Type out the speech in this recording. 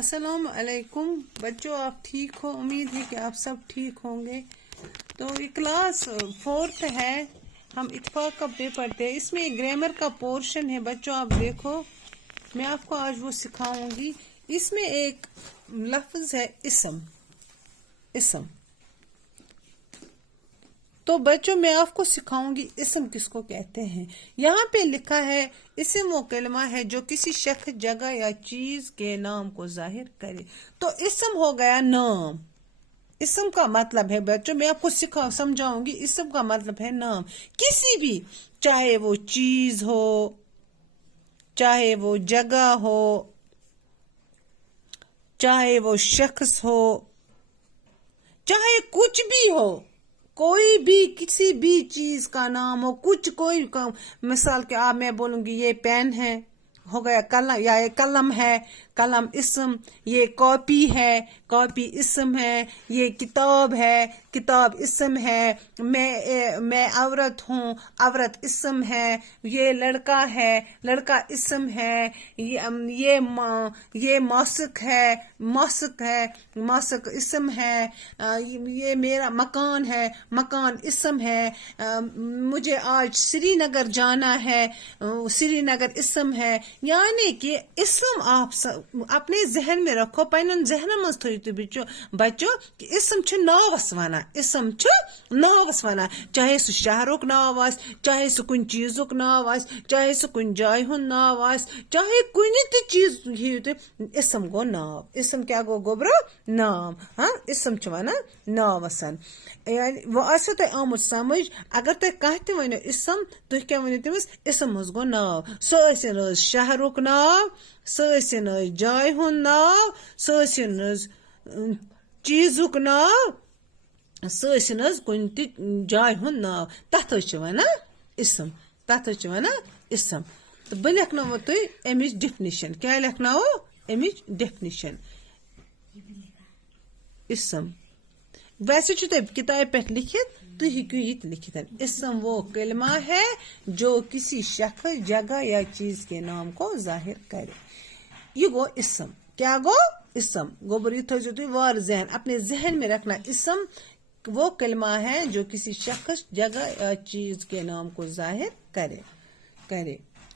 अस्सलाम अलैकुम बच्चों, आप ठीक हो। उम्मीद है कि आप सब ठीक होंगे। तो ये क्लास 4th है, हम इत्फाक का पेपर पढ़ते हैं। इसमें एक ग्रामर का पोर्शन है बच्चों, आप देखो, मैं आपको आज वो सिखाऊंगी। इसमें एक लफ्ज है इसम। इसम तो बच्चों मैं आपको सिखाऊंगी इसम किसको कहते हैं। यहाँ पे लिखा है इसम वो कलमा है जो किसी शख्स, जगह या चीज के नाम को जाहिर करे। तो इसम हो गया नाम। इसम का मतलब है बच्चों, मैं आपको समझाऊंगी। इसम का मतलब है नाम, किसी भी, चाहे वो चीज हो, चाहे वो जगह हो, चाहे वो शख्स हो, चाहे कुछ भी हो, कोई भी किसी भी चीज का नाम हो, कोई मिसाल के आप मैं बोलूंगी ये पेन है, हो गया कलम, या ये कलम है, कलम इसम। ये कॉपी है, कॉपी इसम है। ये किताब है, किताब इसम है। मैं औरत हूँ, औरत इसम है। ये लड़का है, लड़का इसम है। ये मौसक है, मौसक है, मौसक इसम है। ये मेरा मकान है, मकान इसम है। मुझे आज श्रीनगर जाना है, श्रीनगर इसम है। यानी कि इसम आप अपने जहन में रखो, पन जहन मज थो बच्चों कि इसम नावस वना, इसम नावस वना। चाहे सह शहरुक नाव आस, चाहे सह कुन चीजुक नाव आस, चाहे सह कुन जाय हुंद नाव आस, चाहे कुन ते चीज हियो ते इसम गो नाव। इसम क्या गो गोब्रो? नाम। हाँ, इसम वना नावसन। वो आसो तोह आमुत समझ। अगर तुम कह ते वनो इसम, तुम क्या वनो तमिस? इसम मज गो नाव। सह शहरुक नाव, सह जाय हुंद नाव, सह चीजुक नाव, सह कुन ते जाय हुंद नाव। तथ वना इसम, तथ वना इसम। तो बह लिखनो तुम अमिच डिफिनिशन। क्या लिखनो? अमिच डिफिनिशन। इसम वैसे किताब पे लिखित, तो हेकू ये लिखित। इसम वो कलमा है जो किसी शख्स, जगह या चीज के नाम को जाहिर करे। ये गो इसम। क्या गो? इसम। गोबर ये थो तुम वार जहन, अपने जहन में रखना। इसम वो कलमा है जो किसी शख्स, जगह या चीज के नाम को जाहिर करे।